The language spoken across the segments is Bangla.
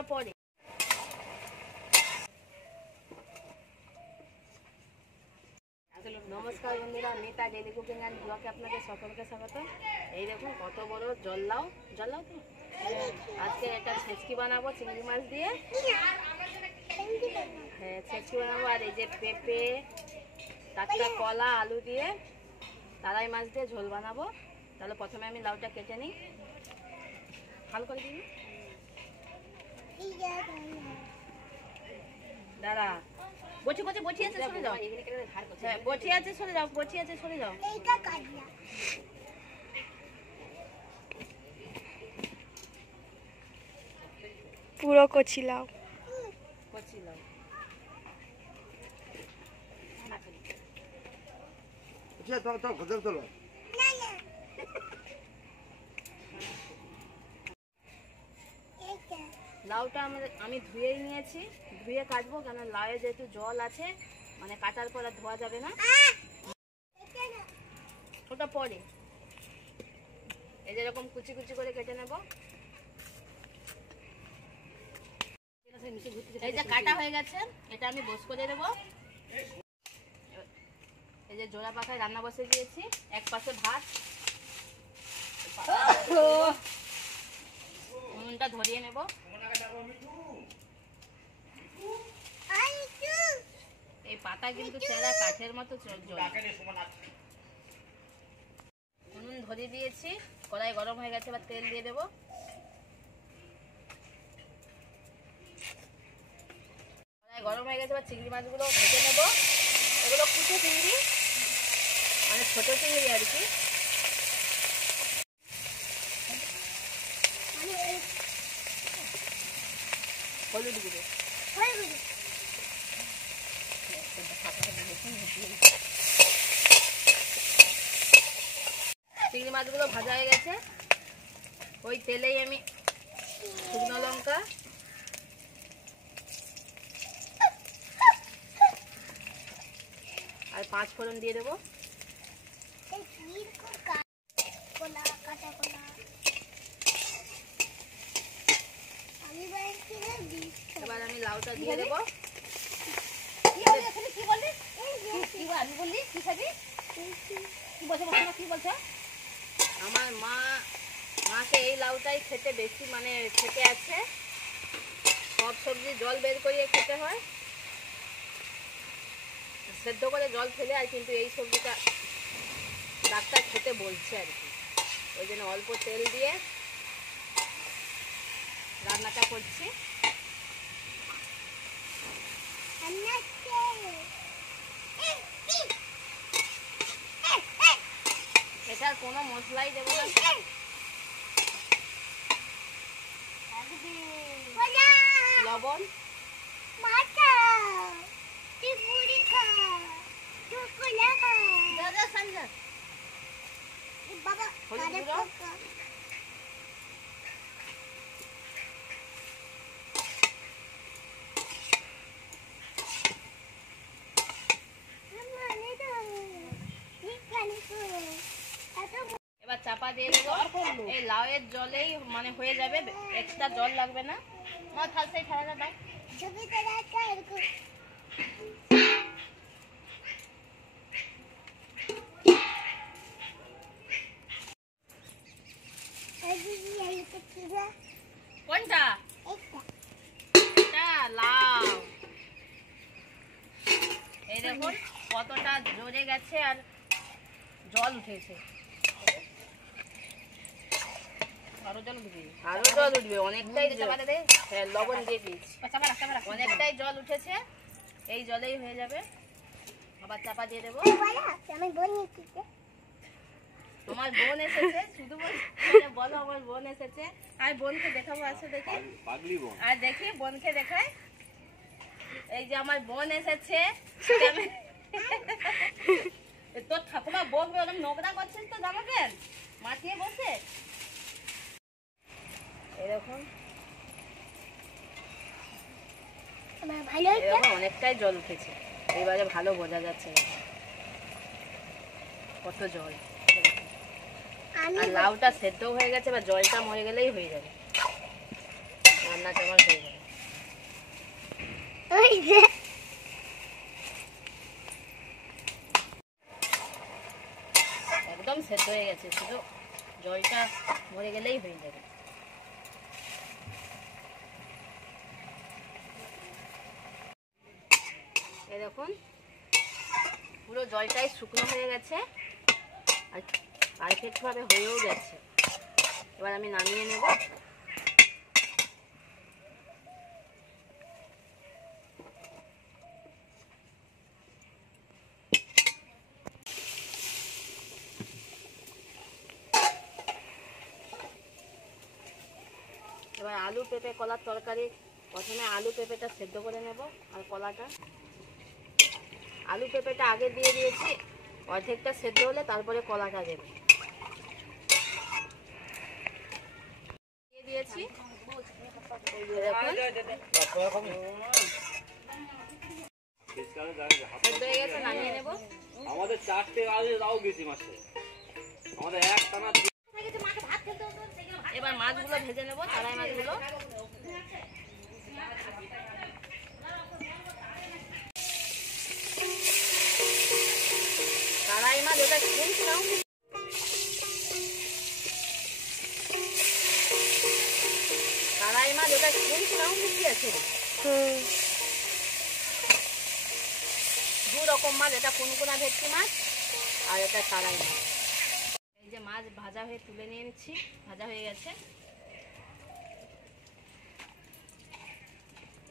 ওটা পরে। নমস্কার বন্ধুরা, মিতা ডেইলি কুকিং অ্যান্ড ব্লগে আপনাদের সকলকে স্বাগত। এই দেখুন কত বড় জল্লাও তো। আজকে একটা ছেচকি বানাবো চিংড়ি মাছ দিয়ে। হ্যাঁ, ছেচকি বানাবো। আর এই যে পেঁপে, টাটকা কলা, আলু দিয়ে তারাই মাছ দিয়ে ঝোল বানাবো। তাহলে প্রথমে আমি লাউটা কেটে নিই, ভালো করে দিই। দাঁড়া, বটি আছে সরে যাও। হ্যাঁ, বটি আছে সরে যাও। পুরো কচি লাউ। লাউটা আমি ধুয়েই নিয়েছি, ধুয়ে কাটবো, কেন লাউয়ে যেহেতু জল আছে, মানে কাটার পর আর ধোয়া যাবে না। ওটা পরে এই যেরকম কুচি কুচি করে কেটে নেব। এই যে কাটা হয়ে গেছে, এটা আমি বস করে দেবো। এই যে জোড়া পাখায় রান্না বসে দিয়েছি, এক পাশে ভাত, উনুনটা ধরিয়ে নেব। এই পাতা কিন্তু চেরা কাঠের মতো উনুন ধরিয়ে দিয়েছি, কড়াই গরম হয়ে গেছে, এবার তেল দিয়ে দেবো। কড়াই গরম হয়ে গেছে, এবার চিংড়ি মাছগুলো ভেজে নেব। এগুলো কুচো চিংড়ি, মানে ছোট চিংড়ি আর কি। হলুদ গুঁড়ো, চিংড়ি মাছগুলো ভাজা হয়ে গেছে। ওই তেলেই আমি শুকনো লঙ্কা, আর 5 ফোড়ন দিয়ে দেবো। এবার আমি লাউটা দিয়ে দেবো। আমার মাকে এই লাউটাই খেতে বেশি মানে খেতে আছে। সব সবজি জল বের করিয়ে খেতে হয়, সেদ্ধ করে জল ফেলে, আর কিন্তু এই সবজিটা ডাক্তার খেতে বলছে আর কি। ওই জন্য অল্প তেল দিয়ে রান্নাটা করছি। এটার কোনো মশলাই দেবো না, লবণ, হলুদ গুঁড়ো, এবার চাপা দিয়ে দেবো। এই লাউয়ের জলেই মানে হয়ে যাবে, এক্সট্রা জল লাগবে না। মা থালসাই খেলাটা দাও। কোনটা? এটা লাউ। এই দেখুন কতটা জোরে গেছে আর জল উঠেছে। আরো জল উঠবে, অনেকটাই। হ্যাঁ, লবণ দিয়ে দিয়েছি, অনেকটাই জল উঠেছে। এই জলেই হয়ে যাবে। আবার চাপা দিয়ে দেবো। তোমার বোন এসেছে, শুধু বলো আমার বোন এসেছে। আর বোনকে দেখাবো, আসো দেখি। আর দেখি বোনকে দেখায়। এই যে আমার বোন এসেছে। তোর ঠাকুমা বলবে ওরকম নোংরা করছেন তো জামা প্যান্ট মাটিয়ে বসে। এরকম অনেকটাই জল উঠেছে, এবারে ভালো বোঝা যাচ্ছে কত জল। আর লাউটা সেদ্ধ হয়ে গেছে, বা জলটা মরে গেলেই হয়ে যাবে। আর রান্নাটা আমার হয়ে গেল। ওই যে একদম সেদ্ধ হয়ে গেছে, শুধু জলটা মরে গেলেই হয়ে যাবে। এই দেখুন পুরো জলটাই শুকনো হয়ে গেছে আর পারফেক্ট ভাবে হয়েও গেছে। এবার আমি নামিয়ে নেব। এবার আলু পেঁপে কলার তরকারি, প্রথমে আলু পেঁপেটা সেদ্ধ করে নেব আর কলাটা। আলু পেঁপেটা আগে দিয়ে দিয়েছি, অর্ধেকটা সেদ্ধ হলে তারপরে কলাটা দেব। দিয়ে দিয়েছি, এই যে দেখুন সেদ্ধ হয়ে গেছে, নামিয়ে নেব। আমাদের 4টে আলু দাও গেছি মাসে, আমাদের এক টানা। এবার মাছগুলো ভেজে নেব, তারাই মাছগুলো। তারাই মাছ ওটা কিনছিলাম। তারাই মাছ ওটা কিনছিলাম, কি আছে দু রকম মাছ, এটা কুনকুনা ভেটকি মাছ আর এটা তারাই মাছ। এই যে মাছ ভাজা হয়ে তুলে নিয়ে নিচ্ছি, ভাজা হয়ে গেছে।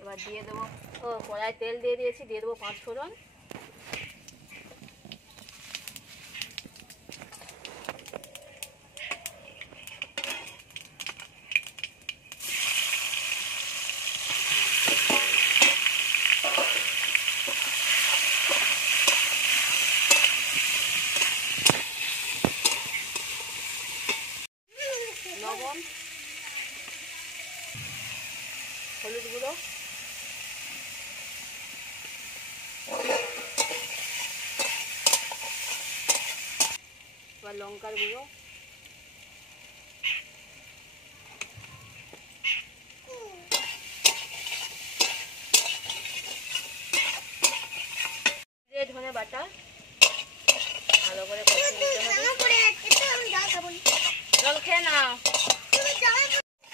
এবার দিয়ে দেবো, কড়াই তেল দিয়ে দিয়েছি, দিয়ে দেবো 5 ফোড়ন। লবণ, হলুদ গুঁড়ো, এবার লঙ্কার গুঁড়ো, ধনে বাটা ভালো করে কষিয়ে নিতে হবে। জল খেয়ে নাও।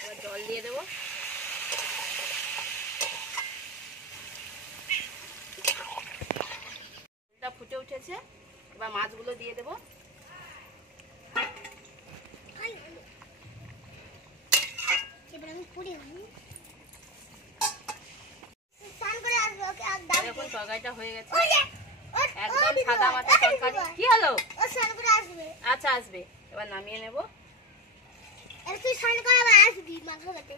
এবার জল দিয়ে দেবো। এটা ফুটে উঠেছে, এবার মাছগুলো দিয়ে দেবো। এখন তরকারিটা হয়ে গেছে, একদম সাদা মাটা তরকারি। কি হলো? আচ্ছা আসবে, এবার নামিয়ে নেবো। তুই স্নান করে আবার আসবি মাংস খেতে।